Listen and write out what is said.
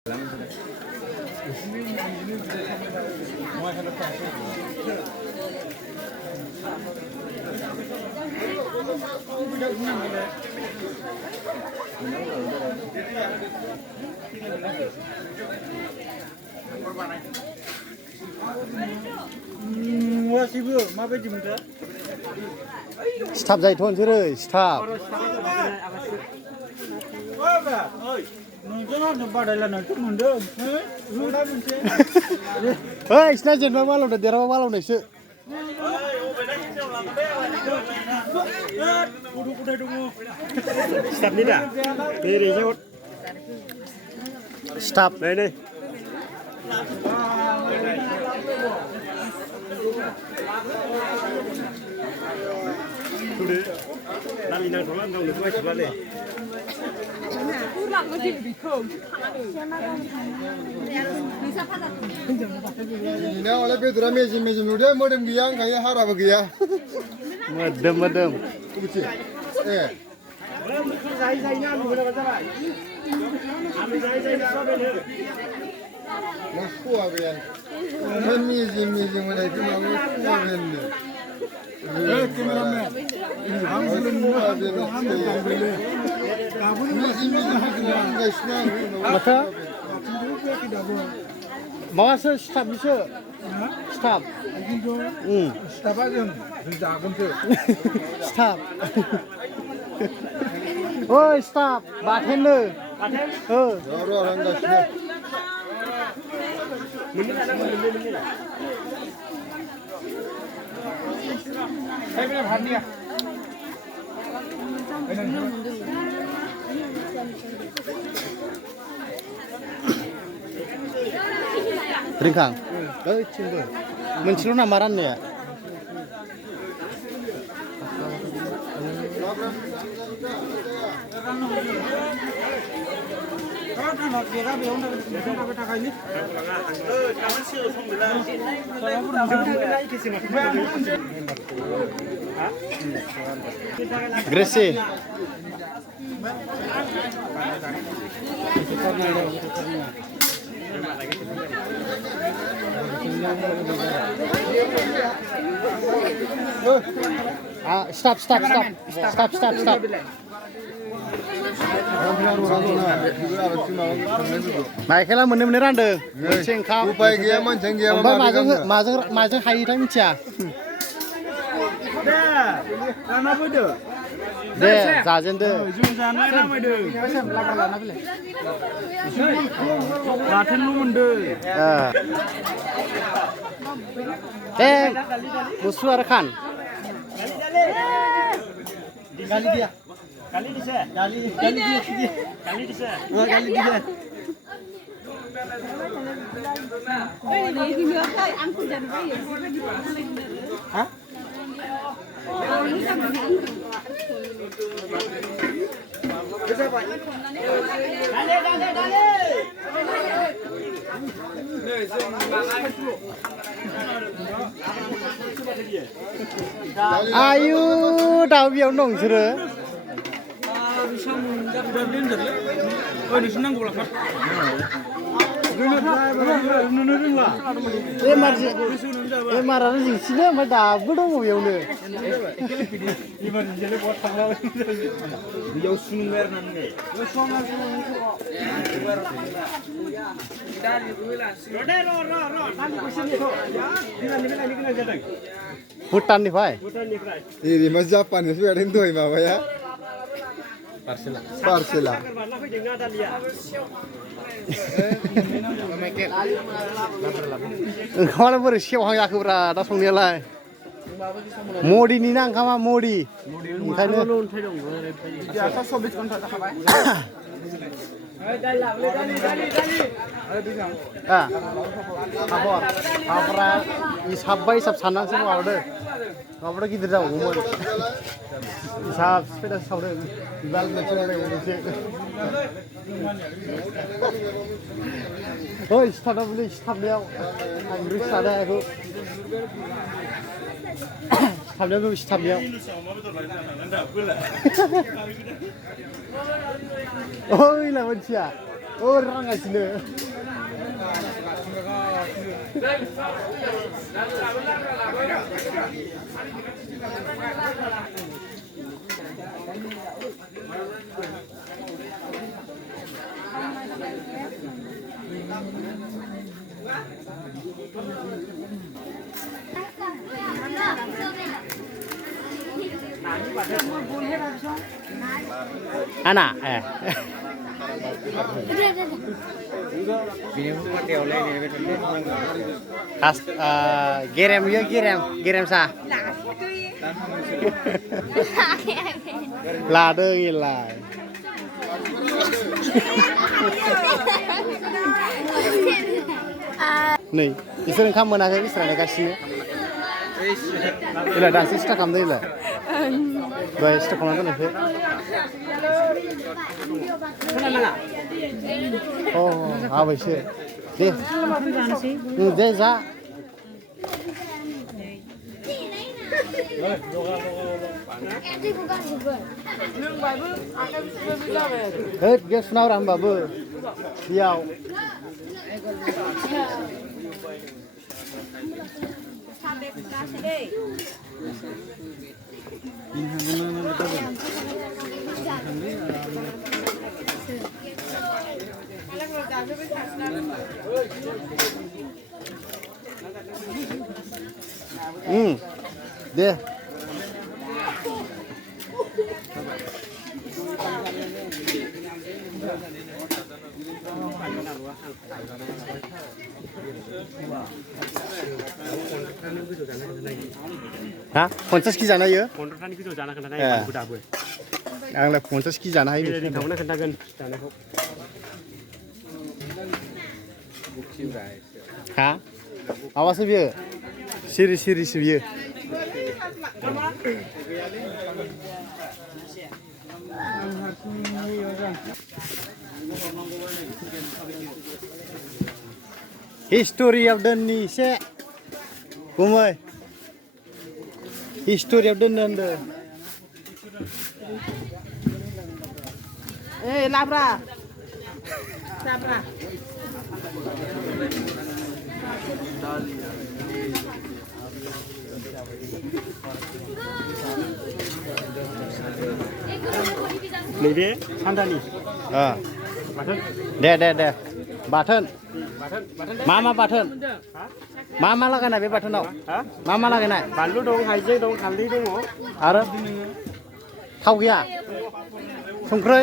스탑 जायोथ' नोंसोरो स्टाफ ओइ सिना जेनबा मालावदो देरहाबा मालावनायसो स्टाफनि दा बे रेजाउट स्टाफ नै Tuh, nanti nang dolan nang lu tuh coba deh. Kurang mesti bikin. Ini oleh Pedro mesin udah modem gaya kayak harap gaya. Modem. Kecil. Masuk apa ya? Mesin mana itu mau apa ni? Masa staf bisa? Staf. Staf aja. Staf. Oh, staf. Bartender. Orang dah staf. Saya punya handi ya. Ringkang. Cinggu. Mencilu namaran ya. Gresi. Stop. Michaela bener-beneran deh. Cengkap. Upaya gaya mancing gaya Mazang hayi tak mica. Lana bodo. Deh, jajan deh. Jumzana lama deh. Laten lu munde. Musuh rekan. Kali dia. Kali dia. Hah? Ayu, dah biar nong sere. Marah sih sini mah dah bodoh mau ya udah. Jauh sungai nanti. Hutan nih, Pak. Ini Mas Japan sih ada yang tuh ya. Parsela. Kalau bersih orang aku berada dah songnya lah. Modi ni nang kama Modi. Makanya. Jasa 24 घन्टा जाखाबाय. Kapra isabbai sab sanang sih mau ada. Kapra kita dah umur. Isab sepeda sauda. Ibal macam ada umur sih. Oh, staf boleh staf dia. Anggrek sada aku. Staf dia aku staf dia. Oh, ini lah manusia. रांगासिनो Anak gerem sa lado gila nih isor oंखाम मोनाखै बिसोर नेगासिनो इला दासो start खालामदों इला दहाय start खालामना दोननायखौ अ हाबायसो दे जा होद गेस नावरा होमबाबो बेयाव दे हा 50 कि जानो हायो 15 किल' जाना खोन्थानाय दाबो आंलाय 50 कि जानो हायो नोंथांमोना खोन्थागोन जानायखौ हा माबासो बियो सिरि सिरिसो बियो History of the Nise Kumai History of the Nanda Labra Labra नैबे सान्दानि दे बाथोन मा बाथोन मा लागायनाय बे बाथोनाव मा लागायनाय बानलु दं हाइजें दं हालदै दङ आरो थाव गैया संख्रै